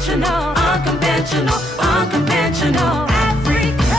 Unconventional Africa.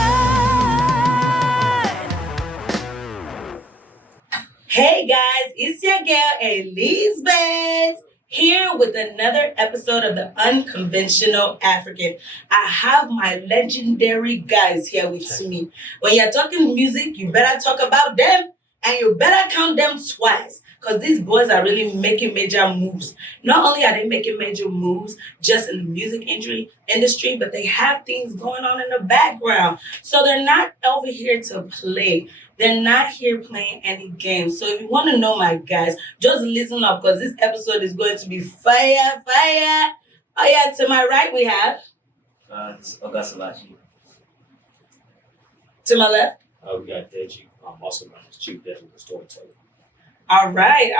Hey guys, it's your girl Elizabeth here with another episode of the Unconventional African. I have my legendary guys here with me. When you're talking music, you better talk about them and you better count them twice. Because these boys are really making major moves. Not only are they making major moves just in the music industry, but they have things going on in the background. So they're not over here to play. They're not here playing any games. So if you want to know my guys, just listen up because this episode is going to be fire. Oh yeah, to my right we have... It's Silachi. To my left? We got Dejo. Also known as Chief Dejo, the Storyteller. All right.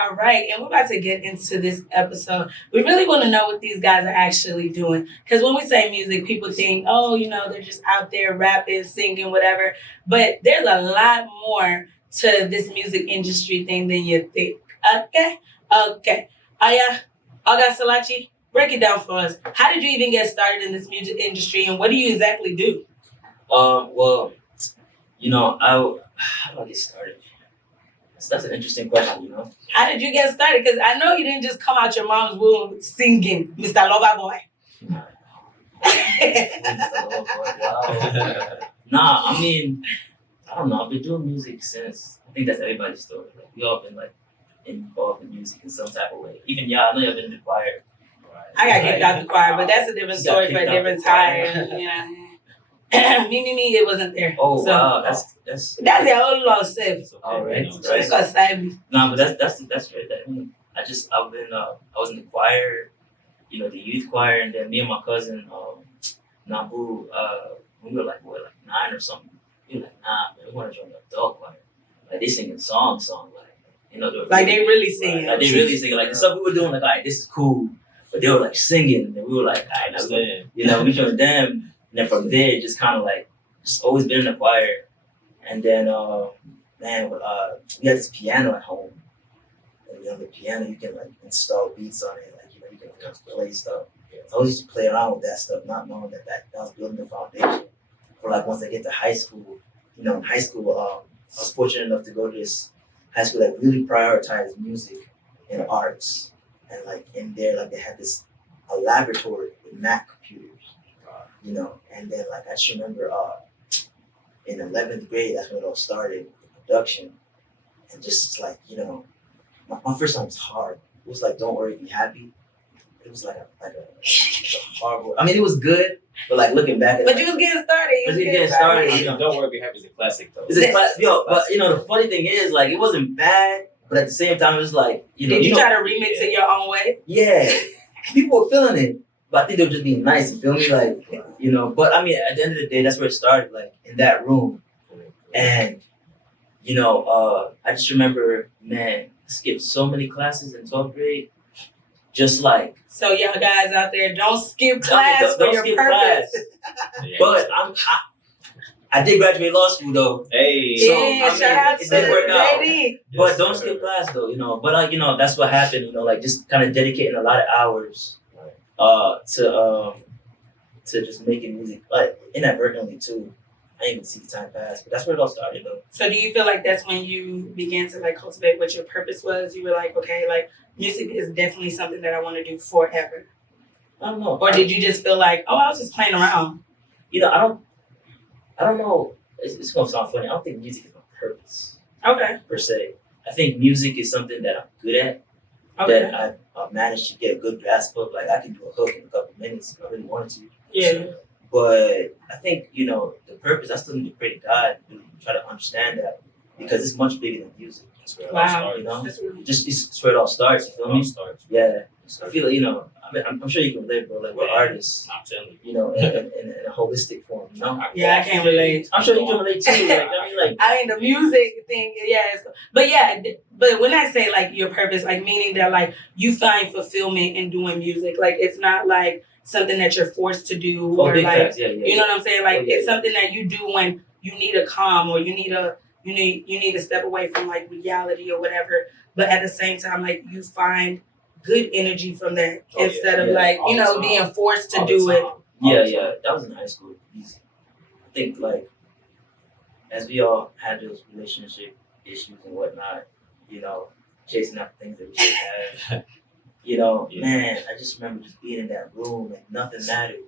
And we're about to get into this episode. We really want to know what these guys are actually doing. Because when we say music, people think, oh, they're just out there rapping, singing, whatever. But there's a lot more to this music industry thing than you think. Okay. Oh, yeah. Olga Silachi, break it down for us. How did you even get started in this music industry, and what do you exactly do? Well, how do I get started? That's an interesting question, How did you get started? Because I know you didn't just come out your mom's womb singing Mr. Loverboy. Nah, I don't know. I've been doing music since, I think that's everybody's story. Like, we all been involved in music in some type of way. Even y'all, I know y'all been in the choir. I got kicked out the choir, but that's a different story for a different time. Me, it wasn't there. Oh, so, wow, that's their own loss, safe. All right. No, but that's great. I was in the choir, the youth choir, and then me and my cousin, Nabu, we were like 9 or something. We were like, nah, man, we want to join the adult choir. Like they singing song, like they really singing. Like they really singing. Like the stuff we were doing, like, all right, this is cool, but they were like singing, and we were like, all right, we joined them. And then from there, just kind of just always been in the choir. And then, we had this piano at home. And the piano, you can install beats on it. You can play stuff. So I always used to play around with that stuff, not knowing that was building the foundation. For once I get to high school, in high school, I was fortunate enough to go to this high school that really prioritized music and arts. And in there, they had a laboratory with Mac computers. And then I just remember in 11th grade, that's when it all started, production. And just my first time was hard. It was Don't Worry, Be Happy. It was a horrible, it was good, but looking back at But you was getting started. Don't Worry, Be Happy is a classic though. It's a classic, but the funny thing is it wasn't bad, but at the same time it was Did you try to remix it your own way? Yeah. People were feeling it. But I think they were just being nice, you feel me? But at the end of the day, that's where it started, in that room. And, I just remember, man, I skipped so many classes in 12th grade. Just So y'all guys out there, don't skip class for your purpose. But I did graduate law school though. Hey. So, shout out to the lady. But don't skip class though, But that's what happened, just kind of dedicating a lot of hours to just making music, inadvertently too. I didn't even see the time pass, but that's where it all started though. So do you feel like that's when you began to cultivate what your purpose was? You were okay, music is definitely something that I want to do forever. I don't know. Or did you just feel I was just playing around? I don't know. It's gonna sound funny. I don't think music is my purpose. Okay. Per se. I think music is something that I'm good at. Okay. That I've managed to get a good grasp of. I can do a hook in a couple minutes if I really wanted to. Yeah. But I think, the purpose, I still need to pray to God and really try to understand that because it's much bigger than music. That's where it all starts. It's where it all starts, you feel me? Yeah. I feel I'm sure you can relate, bro. We're artists. I'm telling you. In a holistic form, Yeah, I can't relate. I'm sure you can relate too. The music thing, but when I say your purpose, meaning that you find fulfillment in doing music, it's not something that you're forced to do, or you know what I'm saying? It's something that you do when you need a calm, or you need to step away from reality or whatever. But at the same time, you find good energy from that Oh, instead of yeah. like, All you the know, time. being forced to All the do it. time. All the Yeah, time. that was in high school. Easy. I think like as we all had those relationship issues and whatnot, chasing after things that we should have. Yeah. Man, I just remember just being in that room and nothing mattered.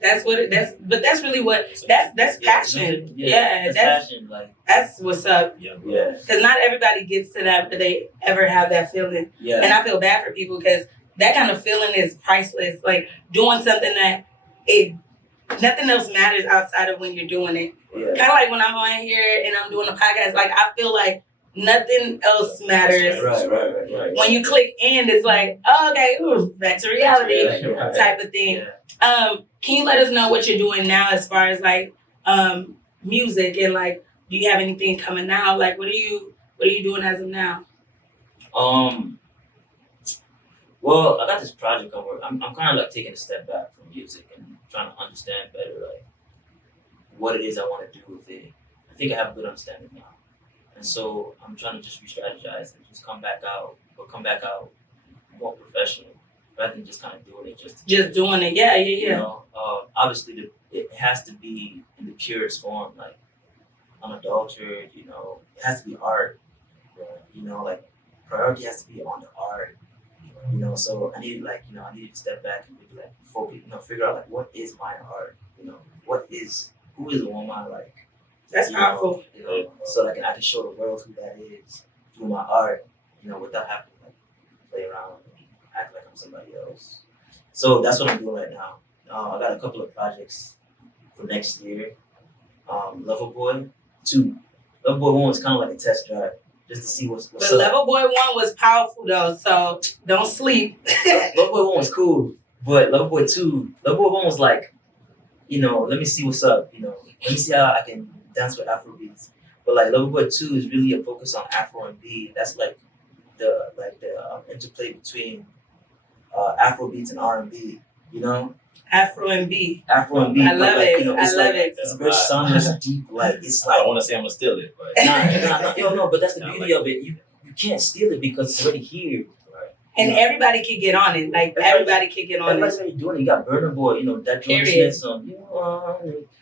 That's really what that's passion. Yeah, that's passion. Like, what's up. Yeah, yeah, Because not everybody gets to that, but they ever have that feeling. yeah, And I feel bad for people because that kind of feeling is priceless. Like doing something that it nothing else matters outside of when you're doing it. yeah. Kind of like when I'm on here and I'm doing a podcast, like I feel like nothing else matters. Right. When you click end, it's like, oh, okay, ooh, back to reality Yeah. type of thing. Yeah. Can you let us know what you're doing now as far as like music and like, do you have anything coming out? Like, what are you doing as of now? Well, I got this project I'm working. I'm kind of like taking a step back from music and trying to understand better like what it is I want to do with it. I think I have a good understanding now, and so I'm trying to just re-strategize and just come back out more professional rather than just kind of doing it just doing it. Yeah. Obviously it has to be in the purest form, like unadulterated. It has to be art. Like priority has to be on the art. So I needed to step back and maybe like focus, figure out like what is my art, who is the one I like. That's powerful. So like I can show the world who that is through my art, without having to like play around and act like I'm somebody else. So that's what I'm doing right now. I got a couple of projects for next year. Loverboy 2. Loverboy 1 was kind of like a test drive. Just to see what's But up. Loverboy 1 was powerful though, so don't sleep. Loverboy 1 was cool, but Loverboy 2, Loverboy 1 was like, let me see what's up, let me see how I can dance with Afro beats. But like Loverboy 2 is really a focus on Afro and B. That's like the interplay between Afro beats and R&B, Afro and B. Afro and B. I love it. It's I love it. It's very sonorous, deep. Like it's I like don't want to say I'm gonna steal it, but no. But that's the beauty of it. You can't steal it because it's already here. And everybody can get on it. Like everybody can get on Everybody's it. already doing it. You got Burna Boy, that Jordan Period. Smith song.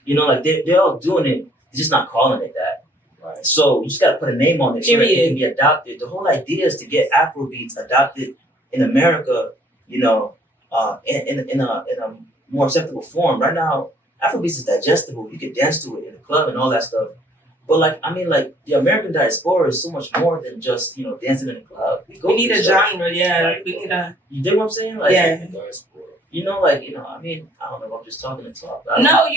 Like they're all doing it. They're just not calling it that. right. So you just got to put a name on it so that it Period. can be adopted. The whole idea is to get Afrobeats adopted in America. In a more acceptable form. Right now, Afrobeats is digestible. You can dance to it in the club and all that stuff. But the American diaspora is so much more than just dancing in the club. We need a genre, yeah. Right. We need a You dig what I'm saying? Like, yeah. I don't know if I'm just talking to talk. No,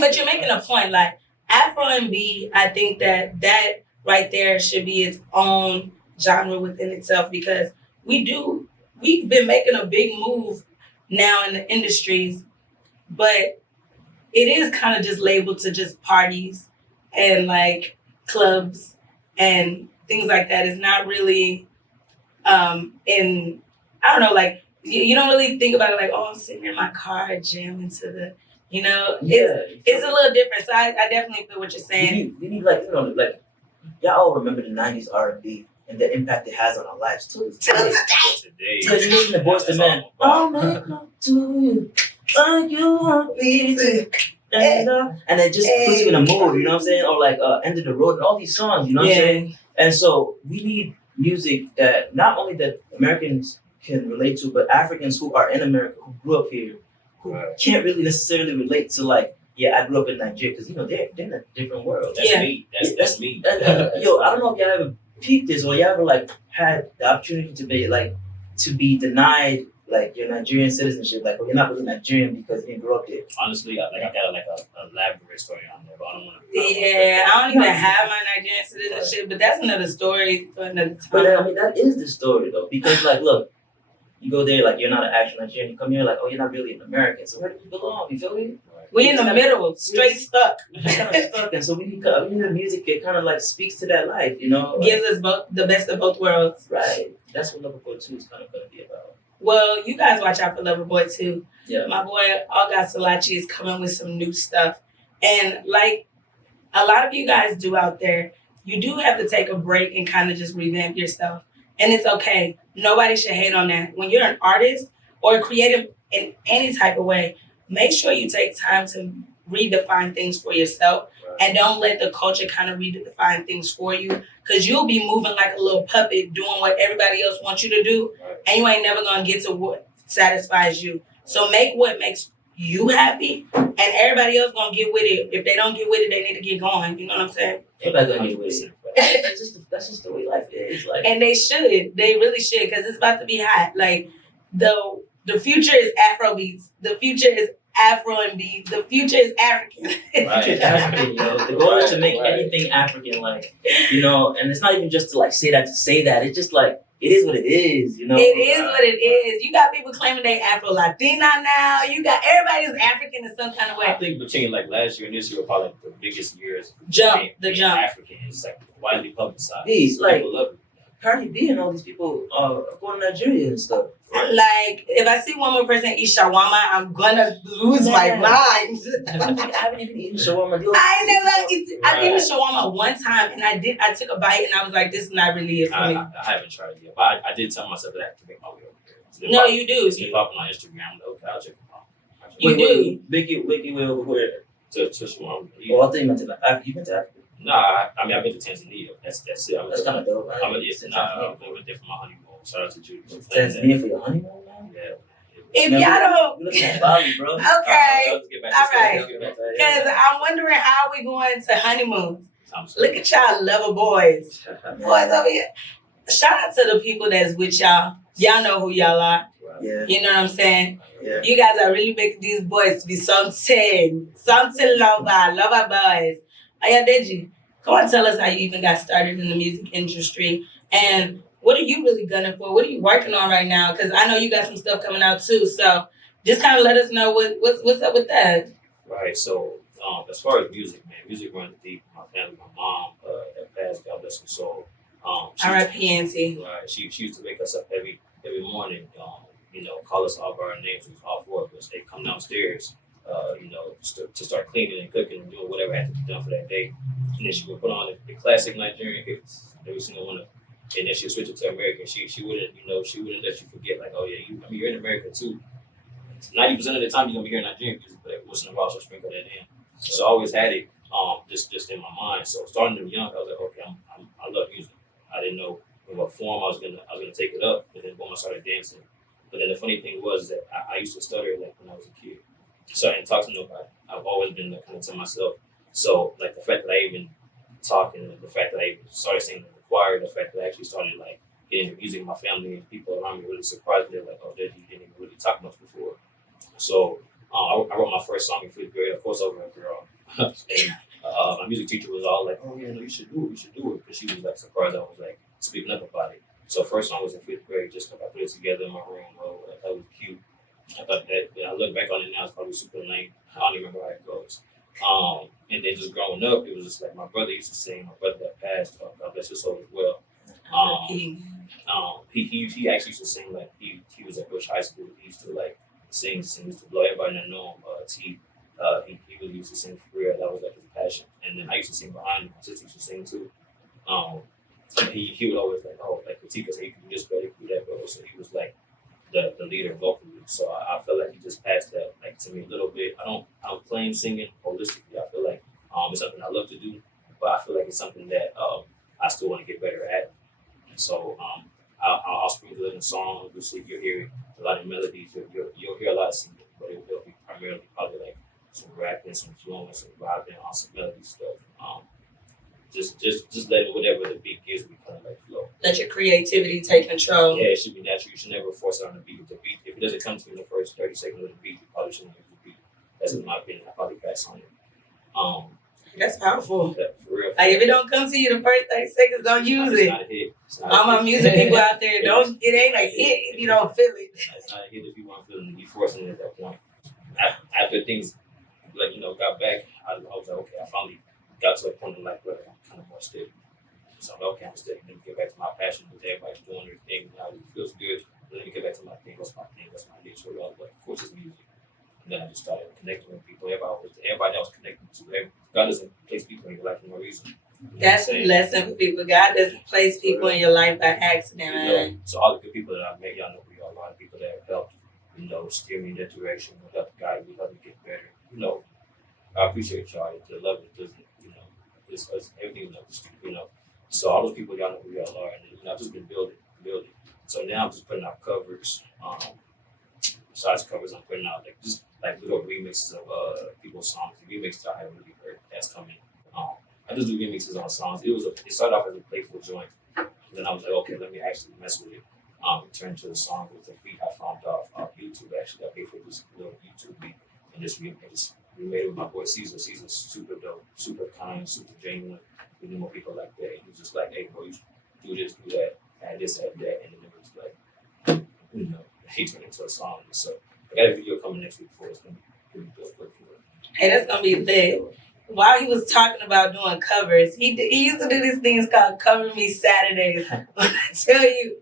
but you're making a point. Like Afro and B, I think that right there should be its own genre within itself because we've been making a big move now in the industries, but it is kind of just labeled to just parties and like clubs and things like that. It's not really in I don't know, like you don't really think about it like, oh, I'm sitting in my car jamming to the it's a little different. So I definitely feel what you're saying. We need like y'all all remember the 90s R&B and the impact it has on our lives too. Today. Because you listen to Boyz II Men. I'll make love to you like you want me to. And it just puts you in a mood, you know what I'm saying? Or like End of the Road and all these songs, you know what I'm saying? And so we need music that not only that Americans can relate to, but Africans who are in America, who grew up here, who can't really necessarily relate to like, yeah, I grew up in Nigeria, because they're in a different world. That's me. That's me. I don't know if y'all ever peeped this or y'all ever like had the opportunity to be denied like your Nigerian citizenship, like, well, you're not really Nigerian because you didn't grow up there. Honestly, I got a elaborate story on there, but I don't want to. Yeah, I don't even have my Nigerian citizenship, but that's another story for another time. But that is the story though, because like, look, you go there like you're not an actual Nigerian. You come here like, oh, you're not really an American. So where do you belong? You feel me? We in the middle, straight stuck. We're kind of stuck, and so we need the music that kind of like speaks to that life, Gives us both the best of both worlds. Right. That's what Loverboy 2 is kind of going to be about. Well, you guys watch out for Loverboy 2. Yeah. My boy, Silachi is coming with some new stuff. And like a lot of you guys do out there, you do have to take a break and kind of just revamp yourself. And it's okay. Nobody should hate on that. When you're an artist or creative in any type of way, make sure you take time to redefine things for yourself and don't let the culture kind of redefine things for you, because you'll be moving like a little puppet doing what everybody else wants you to do, and you ain't never going to get to what satisfies you. So make what makes you happy, and everybody else going to get with it. If they don't get with it, they need to get going. You know what I'm saying? Everybody going to get with it. That's just the way life is. Like, and they should. They really should, because it's about to be hot. Like, the future is Afro beats. The future is Afro and beats. The future is African. Right, African, the goal is to make anything African, like, and it's not even just to like say that to say that. It's just like, it is what it is, It is what it is. You got people claiming they Afro-Latina now. You got everybody's African in some kind of way. I think between like last year and this year were probably the biggest years. Jump. African is like widely publicized. These, like, people love it. Cardi B and all these people going to Nigeria and stuff. Like, if I see one more person eat shawarma, I'm gonna lose my mind. I haven't even eaten shawarma. I've eaten shawarma one time, and I took a bite, and I was like, this is not really it for me. I haven't tried it yet, but I did tell myself that I have to make my way over there. No, you do. It's popping on Instagram. Okay, I'll check them out. You do. Make it way over where? To shawarma. Well, I think you meant to Africa. You went to Africa? Nah, I mean, I've been to Tanzania. That's it. That's kind of dope. I'm went there for my honeymoon. Shout out to Judy. Tanzania for your honeymoon, man? Yeah. If y'all don't, you looking at Bali, bro. Okay. All right. Because I'm wondering how we going to honeymoons. Look at y'all lover boys. Boys over here. Shout out to the people that's with y'all. Y'all know who y'all are. Yeah. You know what I'm saying? Yeah. You guys are really making these boys to be something lover boys. Oh yeah, Deji, come on, tell us how you even got started in the music industry, and what are you really gunning for? What are you working on right now? Because I know you got some stuff coming out too. So just kind of let us know what's up with that. Right. So as far as music, man, music runs deep. My family, my mom, that passed, God bless her soul. R.I.P. Auntie. Right. She used to wake us up every morning. Call us all by our names. We was all four of us. They come downstairs. To start cleaning and cooking and doing whatever had to be done for that day. And then she would put on the classic Nigerian hits, every single one of them. And then she would switch it to American. She wouldn't let you forget, like, oh yeah, you're in America too. 90% of the time you're gonna be hearing Nigerian music, but every once in a while she'll sprinkle that in. So I always had it just in my mind. So starting them young, I was like, okay, I love music. I didn't know in what form I was gonna take it up, and then when I started dancing. But then the funny thing was that I used to stutter like when I was a kid. So I didn't talk to nobody. I've always been like, kind of to myself. So like the fact that I even talk, and the fact that I even started singing in the choir, the fact that I actually started like getting into music, my family and people around me really surprised me. They're like, oh, Deji, you didn't even really talk much before. So I wrote my first song in 5th grade, of course, over a girl. My music teacher was all like, oh yeah, no, you should do it, because she was like surprised I was like speaking up about it. So first song was in 5th grade, just like I put it together in my room. That was cute. I thought that when I look back on it now, it's probably super lame. I don't even remember how it goes. And then just growing up, it was just like my brother used to sing. My brother that passed, God bless his soul as well. He actually used to sing, like he was at Bush High School. He used to like sing, used to blow everybody that know him. He really used to sing for real. That was like his passion. And then I used to sing behind him. My sister used to sing too. He would always like critique us, hey, you can do this better, you can do that better. So he was like the leader vocally. So I feel like he just passed that like to me a little bit. I don't claim singing holistically. I feel like it's something I love to do, but I feel like it's something that I still want to get better at. So I'll sprinkle in a song. You'll see, you'll hear a lot of melodies. You'll hear a lot of singing, but it'll be primarily probably like some rapping, some flowing, some vibing, on some melody stuff. Just let whatever the beat gives me kind of like flow. Let your creativity take control. Yeah, it should be natural. You should never force it on the beat. If it doesn't come to you in the first 30 seconds of the beat, you probably shouldn't use the beat. That's in my opinion. I probably pass on it. That's powerful. Yeah, for real. Like if it don't come to you the first 30 seconds, don't use it. It's not a hit. All my music people out there, it ain't a hit if you don't feel it. It's not a hit if you want to feel it. You're forcing it at that point. After things got back, I was like, okay, I finally got to a point in life where I'm kind of more steady. So I'm like, okay, I'm steady. Let me get back to my passion with everybody doing their thing. Now it feels good. Let me get back to my thing. What's my thing? What's my niche? Of course, it's music. And then I just started connecting with people. Everybody that was connected to. God doesn't place people in your life for no reason. That's a lesson for people. God doesn't place people in your life by accident, man. So all the good people that I've met, y'all know who y'all are. A lot of people that have helped, steer me in that direction, help guide me, help me get better. I appreciate y'all. The love is doesn't, it's everything So all those people, y'all know who y'all are, and I've just been building. So now I'm just putting out covers. Besides covers, I'm putting out like little remixes of people's songs. The remixes I haven't really heard that's coming. I just do remixes on songs. It started off as a playful joint. And then I was like, okay, let me actually mess with it. It turned to a song with a beat I found off YouTube. Actually, I paid for this little YouTube beat and just remade it with my boy Caesar. Caesar's super dope, super kind, super genuine. We need more people like that. He was just like, hey, bro, you do this, do that, add this, add that, and then it was like, he turned into a song. So I got a video coming next week for it. It's gonna be pretty dope. Hey, that's gonna be lit. While he was talking about doing covers, he used to do these things called Cover Me Saturdays. When I tell you,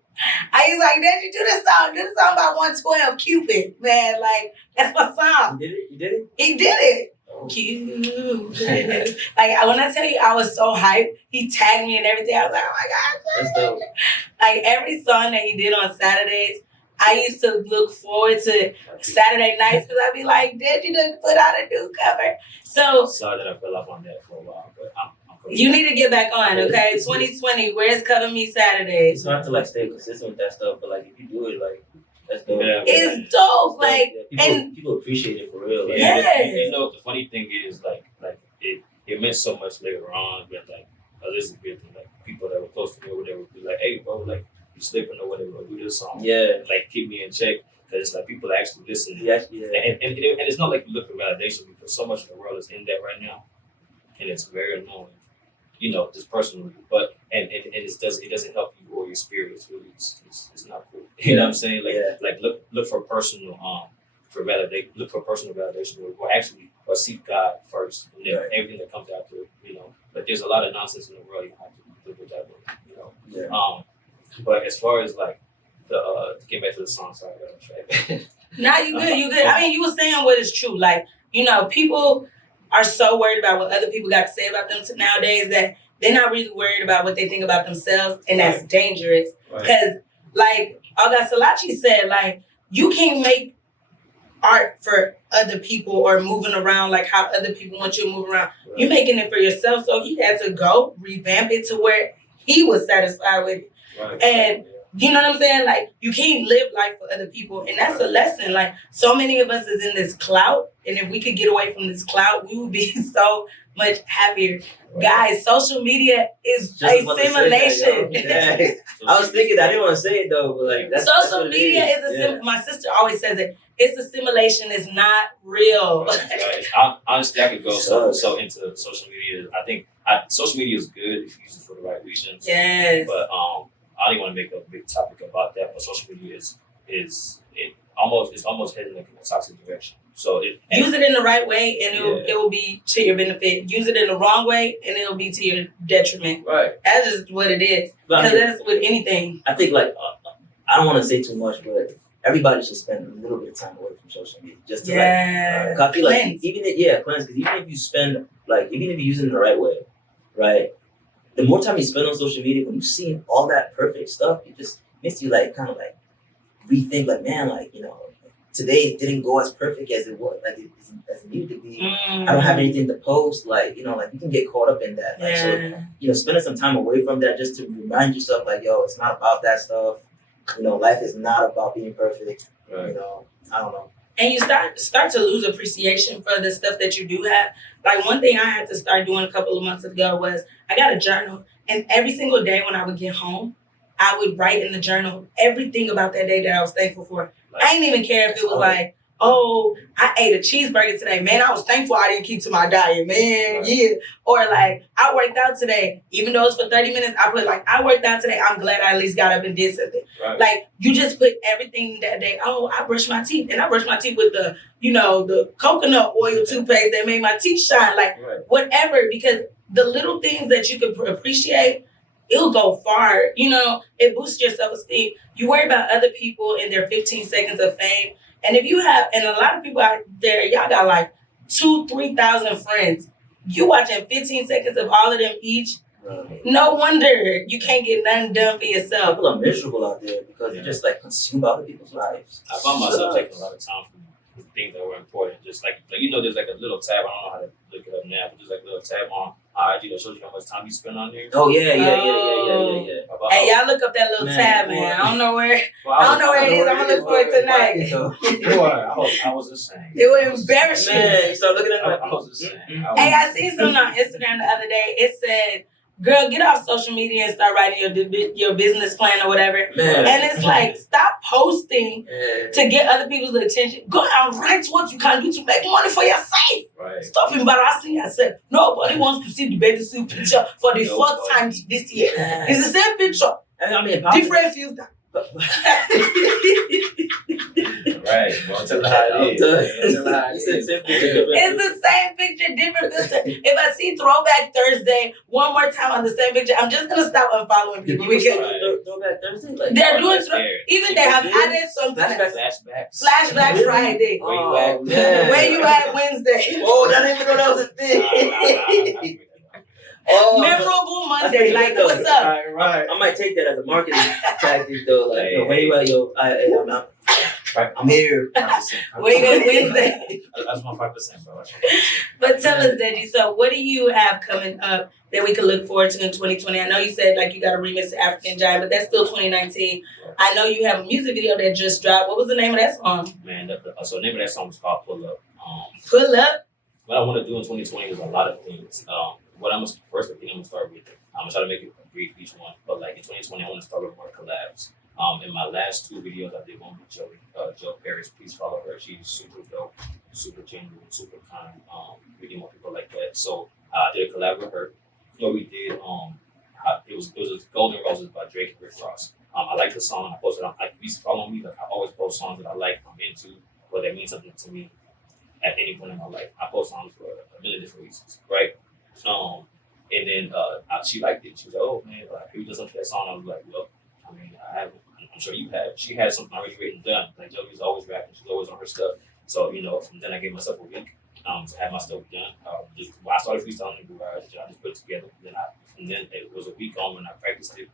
I was like, Dad, you do this song. Do the song about 112 Cupid. Man, like, that's my song. You did it? He did it. Oh. Cupid. Like, when I tell you I was so hyped, he tagged me and everything. I was like, oh my God. That's dope. Like, every song that he did on Saturdays, I used to look forward to Saturday nights because I'd be like, Dad, you done put out a new cover. So sorry that I fell off on that for a while, but I'm you need to get back on, okay? 2020, where's Cover Me Saturdays? You don't have to like stay consistent with that stuff, but like if you do it, like that's dope. Yeah, it's dope, like people appreciate it for real. Like, the funny thing is like it meant so much later on, but like Elizabeth and like people that were close to me or whatever would be like, hey bro, like you slipping or whatever, or do this song. Yeah. Like keep me in check. Because it's like people actually listen. Yeah. And it's not like you look for validation because so much of the world is in that right now. And it's very annoying, just personally. But and it doesn't help you or your spirit. It's really it's not cool. You know what I'm saying? Like look for personal look for personal validation or seek God first, and then everything that comes after it, But there's a lot of nonsense in the world. You have to live with that way, Yeah. But as far as like to get back to the song, sorry, I got on track. Nah, you good. I mean, you were saying what is true. Like, people are so worried about what other people got to say about them nowadays that they're not really worried about what they think about themselves, and that's dangerous. Because, like August Silachi said, like, you can't make art for other people or moving around like how other people want you to move around. Right. You're making it for yourself, so he had to go revamp it to where he was satisfied with it. Right. And you know what I'm saying? Like, you can't live life for other people. And that's a lesson. Like, so many of us is in this clout. And if we could get away from this clout, we would be so much happier. Right. Guys, social media is just a simulation. I was thinking that. I didn't want to say it, though. But like, social media is a simulation. My sister always says it. It's a simulation. It's not real. Right. Honestly, I could go so into social media. I think social media is good if you use it for the right reasons. Yes. But I don't even want to make a big topic about that, but social media is almost heading in a toxic direction. So use it in the right way, and it will be to your benefit. Use it in the wrong way, and it'll be to your detriment. Right. That's just what it is. Because that's with anything. I think I don't want to say too much, but everybody should spend a little bit of time away from social media just to I feel like cleanse. Because even if you spend even if you use it in the right way, right. The more time you spend on social media, when you see all that perfect stuff, it just makes you kind of rethink, man, today didn't go as perfect as it was, as it needed to be. I don't have anything to post, you can get caught up in that. So, spending some time away from that just to remind yourself, it's not about that stuff. Life is not about being perfect. Right. I don't know. And you start to lose appreciation for the stuff that you do have. Like, one thing I had to start doing a couple of months ago was I got a journal, and every single day when I would get home, I would write in the journal everything about that day that I was thankful for. I didn't even care if it was oh, I ate a cheeseburger today. Man, I was thankful I didn't keep to my diet, man. Right. Yeah. Or I worked out today. Even though it's for 30 minutes, I put I worked out today. I'm glad I at least got up and did something. Right. You just put everything that day. Oh, I brushed my teeth. And I brushed my teeth with the, the coconut oil toothpaste that made my teeth shine. Whatever. Because the little things that you can appreciate, it'll go far. It boosts your self-esteem. You worry about other people and their 15 seconds of fame. And if you have, and a lot of people out there, y'all got like 2,000-3,000 friends. You watching 15 seconds of all of them each. Right. No wonder you can't get nothing done for yourself. People are miserable out there because they just like consume other people's lives. I found myself taking a lot of time from things that were important. Just like there's like a little tab. I don't know how to look it up now, but there's like a little tab on IG that shows you how much time you spend on there. Oh yeah. Hey, y'all look up that little tab, man. I don't know where. I don't know where it is. I'm gonna look for it tonight. I was just saying. It would embarrass you. Man, you start looking at it. I was just saying. Hey, I seen something on Instagram the other day. It said, "Girl, get off social media and start writing your business plan or whatever." Man. And it's like, stop posting to get other people's attention. Go out and write what you can do to make money for yourself. Right. Stop embarrassing yourself. Nobody wants to see the bathing suit picture for the fourth time this year. It's the same picture, I mean, different filter. Right. Well, tell her how it is. It's the same picture, different filter. If I see Throwback Thursday one more time on the same picture, I'm just gonna stop unfollowing people because Throwback Thursday. Like, they're doing even they have added some Flashback Friday. Where you at? Man. Where you at Wednesday? Oh, I didn't even know that was a thing. Memorable Monday. Like, what's up? Right. I might take that as a marketing tactic though. Like, where you at, yo? I'm here. Where you at Wednesday? That's my 5%, bro. But tell us, Deji, so what do you have coming up that we can look forward to in 2020? I know you said like you got a remix to African Giant, but that's still 2019. I know you have a music video that just dropped. What was the name of that song? Man, so the name of that song was called Pull Up. Pull Up? What I want to do in 2020 is a lot of things. What I'm gonna start with. I'm gonna try to make it brief each one. But like in 2020, I want to start with more collabs. In my last 2 videos, I did one with Joey, Joe Paris. Please follow her. She's super dope, super genuine, super kind. We need more people like that. So I did a collab with her. What we did, it was Golden Roses by Drake and Rick Ross. I like the song. I posted on. Like, please follow me. Like I always post songs that I like, I'm into, or that mean something to me at any point in my life. I post songs for a million different reasons, right? And then she liked it. She was like, "Oh man, like, have you done something to that song?" I was like, "Well, I mean, I haven't. I'm sure you have." She had something already written done. Like Joey's always rapping. She's always on her stuff. So from then I gave myself a week to have my stuff done. I started freestyling in the garage. I just put it together. From then it was a week on when I practiced it,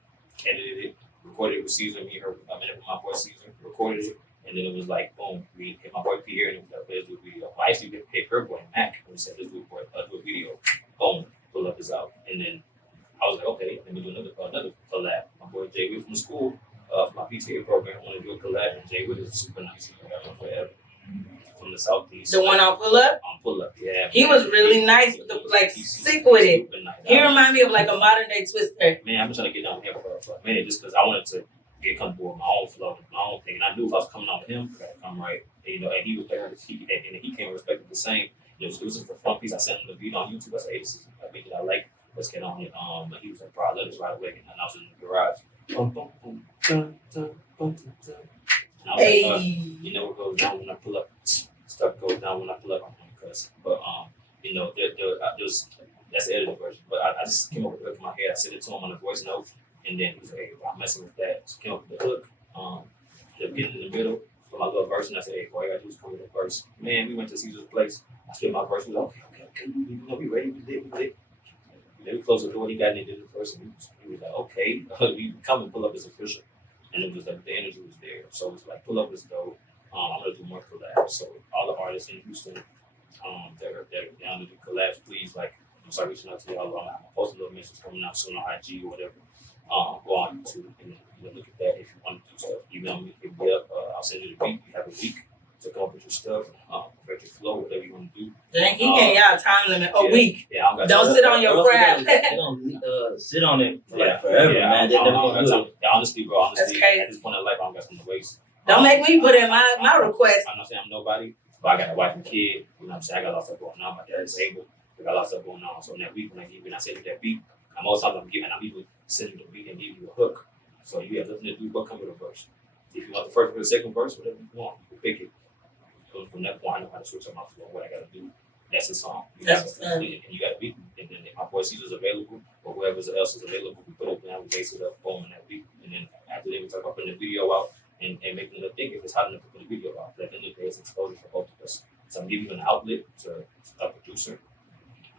edited it, recorded it with Caesar. Me and her, I met up with my boy Caesar, recorded it. And then it was like, boom, we hit my boy Pierre and it was like, let's do a video. Well, I actually hit her boy Mac and we said, let's do a video. Boom, Pull Up is out. And then I was like, okay, let me do another collab. My boy Jay Witt from school, from my PTA program, I want to do a collab. And Jay Witt is super nice. He got him forever. From the Southeast. The one on Pull Up? On Pull Up, yeah. He was really nice with the sick with it. Nice. He reminded me of like a modern day Twister. Man, I've been trying to get down with him for a minute just because I wanted to get comfortable with my own flow, my own thing. And I knew if I was coming out with him, I gotta come right. And, and he respected and he came respected the same. It was just a fun piece. I sent him the beat on YouTube. I said, hey, this is a beat that I like. Let's get on it. And he was like, bro, I love this right away. And I was in the garage. Boom, boom, boom, dun, dun, boom, dun, dun. And I was like, you know what goes down when I pull up? Stuff goes down when I pull up. I'm going to cuss. But, there's that's the edited version. But I just came up with the hook in my head. I sent it to him on a voice note. And then he was like, hey, I'm messing with that. So came up with the hook. They're getting in the middle for my little verse. And I said, hey, all you gotta do is come with the verse. Man, we went to Caesar's place. I spit my verse. He was like, okay. We ready. We lit. Then we closed the door. He got in and did the verse. And he was like, okay. We come and Pull Up is official. And it was like, the energy was there. So it's like, Pull Up is dope. I'm going to do more collabs. So all the artists in Houston that are down to do collabs, please, like, I'm sorry reaching out to y'all. I'm going to post a little message coming out soon on IG or whatever. Go on YouTube and look at that. If you want to do stuff, email me, hit me up. I'll send you the beat. You have a week to come up with your stuff, perfect your flow, whatever you want to do. Dang, he gave y'all a time limit, a week. Yeah, I don't sit on your crap. They're gonna sit on it for like forever, man. They're never gonna do it. Yeah, honestly, bro, That's crazy. At this point in life, I don't got something to waste. Don't make me put in my request. I'm not saying I'm nobody, but I got a wife and kid. You know what I'm saying? I got a lot of stuff going on. My dad is able. I got a lot of stuff going on. So in that week, when I send you that beat, most times I'm even sending you the beat and give you a hook. So you have nothing to do but come with a verse. If you want the first or the second verse, whatever you want, you can pick it. So from that point, I know how to switch up my flow, what I got to do. That's the song. And you got a beat. And then if my boy Caesar's available, or whoever else is available, we put it down, we base it up, boom, in that beat. And then after that, we talk about putting the video out. and making it big if it's hot enough to put a video out. But at the end of the day, it's exposure for both of us. So I'm giving you an outlet to a producer,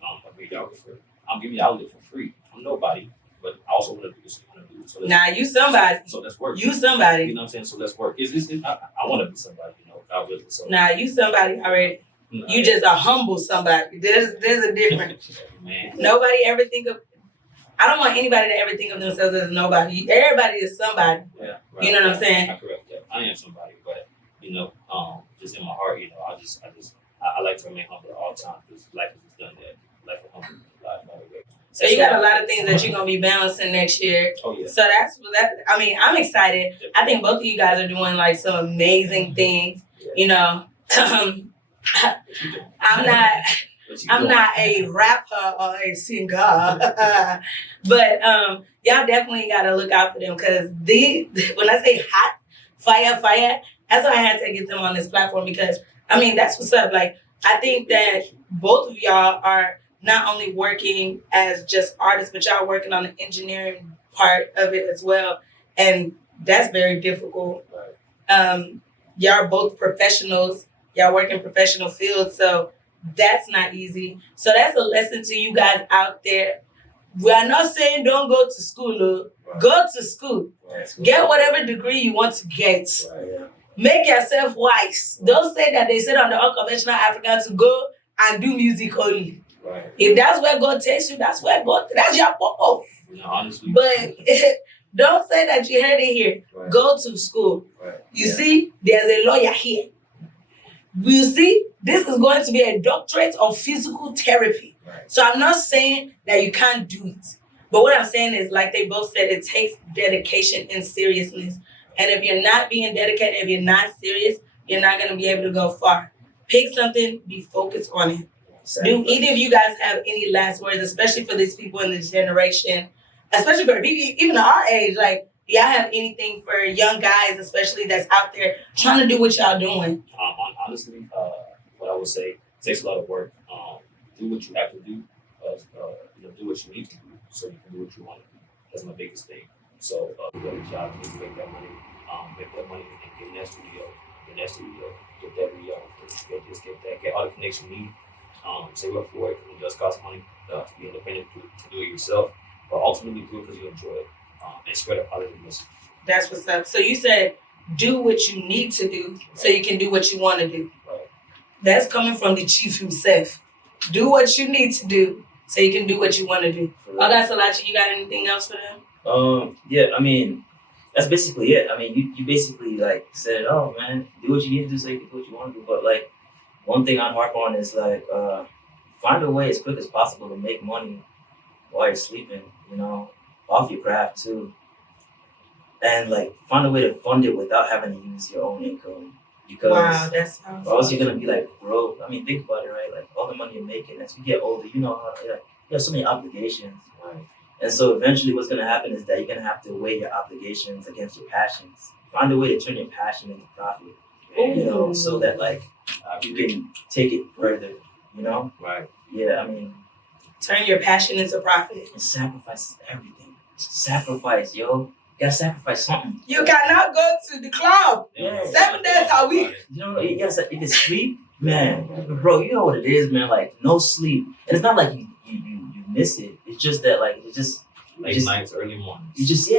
a videographer. I'm giving you an outlet for free. I'm nobody, but I also want to do this. I want to do it. So Now you somebody. So let's work. You somebody. You know what I'm saying? So let's work. I want to be somebody, you know. God willing. So Now you somebody already. You just a humble somebody. There's a difference. Man. Nobody ever think of. I don't want anybody to ever think of themselves as nobody. Everybody is somebody. Yeah, right. You know what I'm saying? I correct that. I am somebody, but you know, just in my heart, you know, I like to remain humble at all times because life has just done that. Life is humble a lot, by the way. So you got a lot of things that you're gonna be balancing next year. Oh yeah. So that's that. I mean, I'm excited. I think both of you guys are doing like some amazing things. Yeah. You know, I'm not a rapper or a singer, but y'all definitely gotta look out for them because when I say hot fire, that's why I had to get them on this platform because I mean that's what's up. Like I think that both of y'all are not only working as just artists, but y'all working on the engineering part of it as well, and that's very difficult. Y'all are both professionals. Y'all work in professional fields, so that's not easy. So that's a lesson to you guys out there. We are not saying don't go to school. Right. Go to school. Right. Get whatever degree you want to get. Right. Make yourself wise. Don't say that they said on the Unconventional African to go and do music only. Right. If that's where God takes you, that's where God, that's your purpose. You know, honestly. But don't say that you heard it here. Right. Go to school. Right. You see, there's a lawyer here. You see, this is going to be a doctorate of physical therapy. Right. So I'm not saying that you can't do it. But what I'm saying is, like they both said, it takes dedication and seriousness. And if you're not being dedicated, if you're not serious, you're not going to be able to go far. Pick something, be focused on it. Do either of you guys have any last words, especially for these people in this generation, especially for people even our age? Like, do y'all have anything for young guys, especially that's out there trying to do what y'all doing? Honestly, what I would say, it takes a lot of work. Do what you have to do. Do what you need to do so you can do what you want to do. That's my biggest thing. So, you go to the job, you need to make that money. Make that money and get in that studio. Get that video. Get this, get that. Get all the connection you need. Save up for it. It does cost money to be independent, to do it yourself. But ultimately, do it because you enjoy it. And spread a positive message. That's what's up. So you said do what you need to do so you can do what you want to do. Right. That's coming from the chief himself. Do what you need to do so you can do what you want to do. Right. Okay, Silachi, you got anything else for them? Yeah, I mean, that's basically it. I mean, you basically like said, oh man, do what you need to do so you can do what you want to do. But like, one thing I'd harp on is like, find a way as quick as possible to make money while you're sleeping, you know, off your craft too. And like, find a way to fund it without having to use your own income. Because Wow, that's or else you're gonna be like broke. I mean, think about it, right? Like all the money you're making as you get older, you know how you have so many obligations, right? And so eventually, what's gonna happen is that you're gonna have to weigh your obligations against your passions. Find a way to turn your passion into profit, you know, so that like you can take it further, you know? Right. Yeah, I mean, turn your passion into profit. and sacrifice everything. Sacrifice, yo. You gotta sacrifice something. You cannot go to the club Yeah. 7 days a week. You know, if it's sleep, man, bro, you know what it is, man. Like no sleep, and it's not like you miss it. It's just that like it just Late nights, early mornings. you just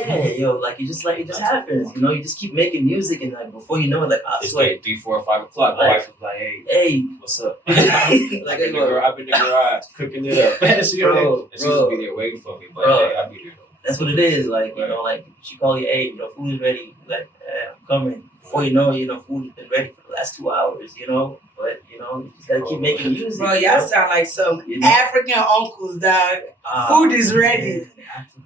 like it just happens. You know, you just keep making music, and like before you know it, like I It's swear, like 3, 4, 5 o'clock. My Like- wife was like, "Hey, hey, what's up?" like I've been in the garage cooking it up. And she Bro, just be there waiting for me. But Bro. hey, I'll be there though. that's what it is. Like you know, like she call you, hey, you know, food is ready. Like I'm coming. Before you know, food has been ready for the last 2 hours. You know, but you know, you just gotta keep making music. Bro, you y'all know? sound like some You know? African uncles, dog. Food is ready.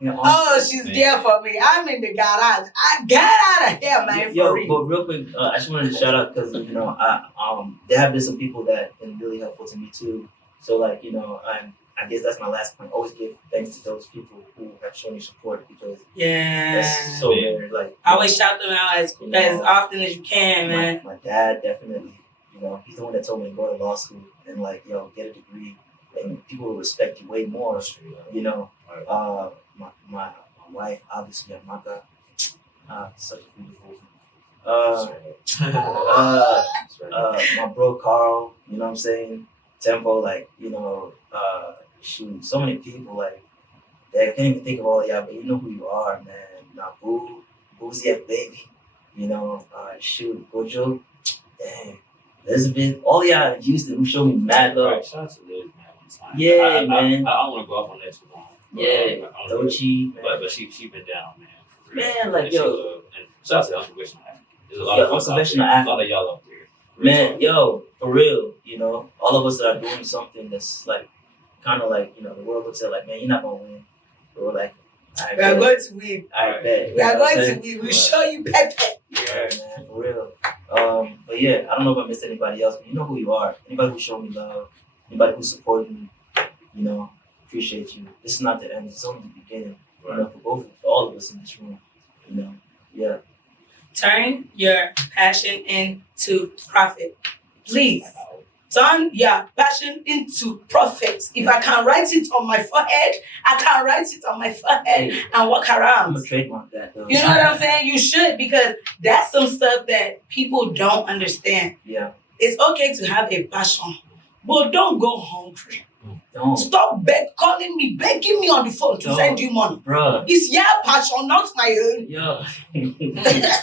Man, African Oh, she's Man. there for me. I'm in the garage. I get out of here, man. Yo, For real. but real quick, I just wanted to shout out because you know, there have been some people that have been really helpful to me too. So like, you know, I guess that's my last point. Always give thanks to those people who have shown you support because Yeah. that's so rare. Like, Always shout them out as often as you can, man. my dad definitely, you know, he's the one that told me to go to law school and like, yo, get a degree, and people will respect you way more. You know, my wife, obviously, Amaka, such a beautiful My bro Carl, you know what I'm saying? Tempo, like, shoot, so many people, like, they can't even think of all y'all, but you know who you are, man. Nabu, Boozy F Baby, shoot, Gojo, dang, Elizabeth, all y'all in Houston who showed me mad love. Right, shout out to Liz, man. Yeah, man. I don't want to go off on that too long. Yeah, Dochi, but she been down, man. For real. Man, like, and yo. And shout out to Unconventional African. There's a lot Yeah, of us out Unconventional there. African. A lot of y'all out there. Man, yo, for real, all of us that are doing something that's like, kind of like, the world looks at like, man, you're not gonna win. But we're like, we are going to win. I bet. We are going to win. We'll show you Pepe. Yeah, man, for real. But yeah, I don't know if I missed anybody else, but you know who you are. Anybody who showed me love, anybody who supported me, appreciate you. This is not the end. It's only the beginning. For all of us in this room. Yeah. Turn your passion into profit. Please. Turn your passion into profit. If I can write it on my forehead, I can write it on my forehead and walk around. I'm gonna trademark that though. You know what I'm saying? You should, because that's some stuff that people don't understand. Yeah. It's okay to have a passion, but don't go hungry. Don't. Stop begging me on the phone to send you money. Bruh. It's your passion, not my own. Yo.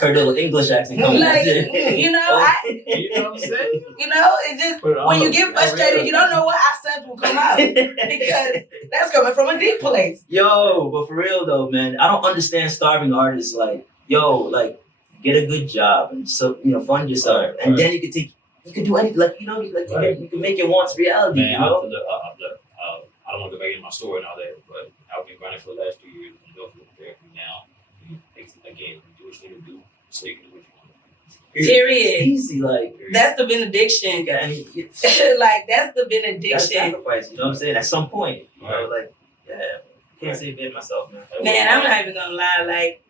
Heard a little English accent coming Like, out. you know what I'm saying? It's just, when you get frustrated, you don't know what accent will come out. Because that's coming from a deep place. Yo, but for real though, man, I don't understand starving artists. Like, get a good job and fund yourself. And then you can do anything. Like, you can make your wants reality. Man, I don't want to go back in my story and all that, but I've been grinding for the last 2 years. I'm doing therapy now. Again, do what you need to do so you can do what you want to do. Period. It's easy, like. That's the benediction. Like, that's the benediction. That's sacrifice, you know what I'm saying? At some point, can't say it myself, man. Man, I'm not even gonna lie. Like,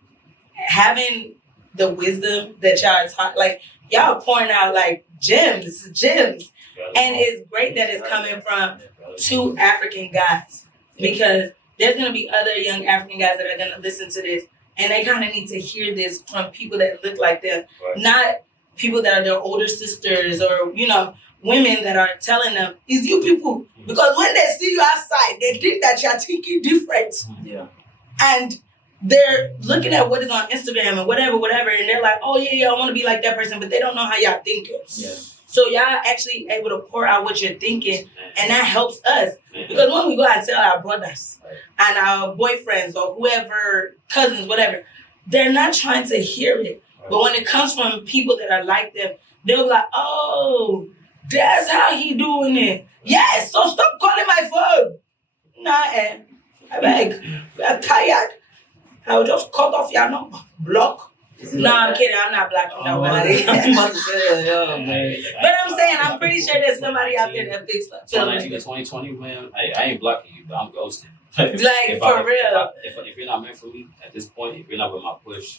having the wisdom that y'all talk, like, y'all pouring out like gems. And it's great that it's coming from 2 African guys, because there's going to be other young African guys that are going to listen to this, and they kind of need to hear this from people that look like them, not people that are their older sisters or, women that are telling them, it's you people. Because when they see you outside, they think that you're thinking different. Yeah. And they're looking at what is on Instagram and whatever, and they're like, oh, yeah, I want to be like that person, but they don't know how y'all thinking. Yeah. So y'all actually able to pour out what you're thinking, and that helps us. Because when we go and tell our brothers and our boyfriends or whoever, cousins, whatever, they're not trying to hear it. But when it comes from people that are like them, they'll be like, oh, that's how he doing it. Yes, so stop calling my phone. Nah, I beg. I'm tired. I'll just cut off your number. Block. No, I'm kidding. I'm not blocking nobody. I'm about to say, man. But I'm saying, I'm pretty sure there's somebody out there that thinks like 2019 to 2020, man, I ain't blocking you, but I'm ghosting. For real. If you're not meant for me at this point, if you're not with my push,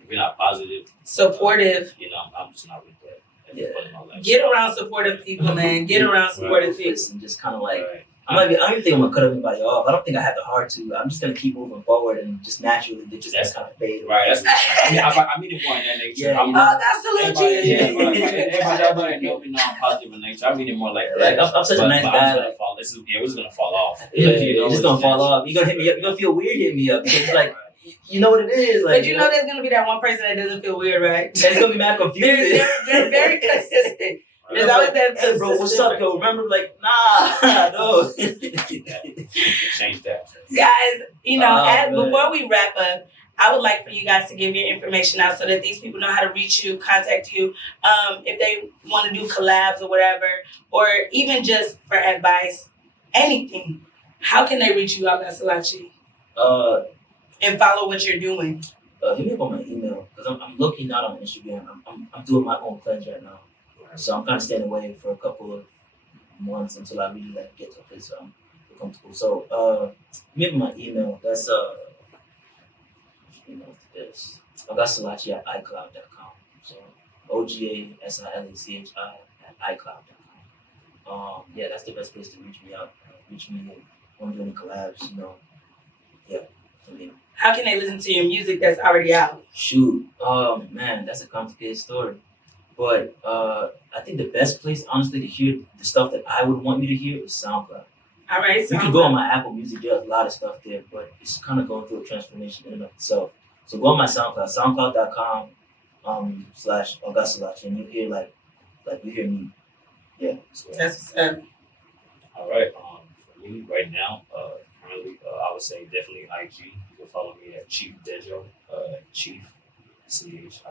if you're not positive, supportive, I'm just not with that at this point in my life. Get around supportive people, man. Get around supportive people. And just kind of like, I don't even think I'm gonna cut everybody off. I don't think I have the heart to. I'm just gonna keep moving forward and just naturally that's kind of fade. Right. I mean it more in that nature. Yeah, that's the legit. Everybody know me. I'm positive in nature. I mean it more like I'm such a nice guy. We're just gonna fall off. It's just gonna fall off. You're gonna hit me up. You're gonna feel weird hitting me up because like. You know what it is, like. But there's gonna be that one person that doesn't feel weird, right? It's gonna be mad confusing. They're very consistent. There's always that. Hey, bro, what's up, yo? Remember, like, nah, no. Change that, guys. Before we wrap up, I would like for you guys to give your information out so that these people know how to reach you, contact you, if they want to do collabs or whatever, or even just for advice, anything. How can they reach you out, Silachi? And follow what you're doing. Hit me up on my email because I'm looking not on Instagram. I'm doing my own cleanse right now, so I'm kind of staying away for a couple of months until I really get to a place where I'm comfortable. So hit me up on my email. That's this. I got Silachi at iCloud.com. So OGASILACHI at iCloud.com. That's the best place to reach me out. Reach me when I'm doing collabs. Yeah. for me. How can they listen to your music that's already out? Shoot, man, that's a complicated story. But I think the best place, honestly, to hear the stuff that I would want you to hear is SoundCloud. All right, You can go on my Apple Music. There's a lot of stuff there, but it's kind of going through a transformation in and of itself. So go on my SoundCloud, soundcloud.com /Silachi, and you hear like you hear me. Yeah. So, That's all right. For me right now, currently, I would say definitely IG. You can follow me at Chief Dejo, Chief CHIF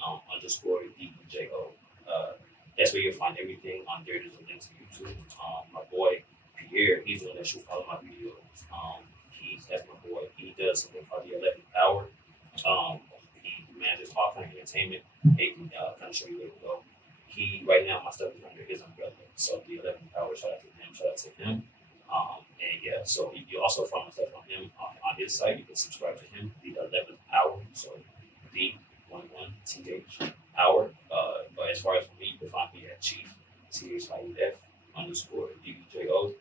_DEJO. That's where you'll find everything on there. There's a link to YouTube. My boy Pierre, he's the one that shoots all of my videos. That's my boy. He does something called the 11th Hour. He manages Offline Entertainment. He can kind of show you where to go. He right now my stuff is under his umbrella. So the 11th Hour, shout out to him. And yeah, so you also find my stuff on him on his site. You can subscribe to him, the 11th Hour. So D11TH Hour. But as far as for me, you can find me at Chief CHIF _DEJO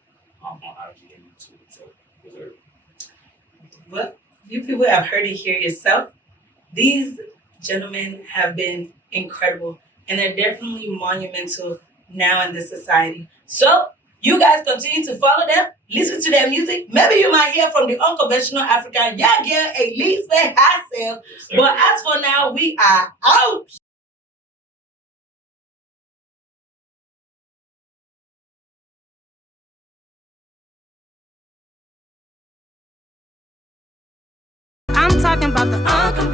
on IG and YouTube. So reserve. Well, you people have heard it here yourself. These gentlemen have been incredible, and they're definitely monumental now in this society. So you guys continue to follow them, listen to their music. Maybe you might hear from the Unconventional African young girl Elise herself. But as for now, we are out. I'm talking about the unconventional.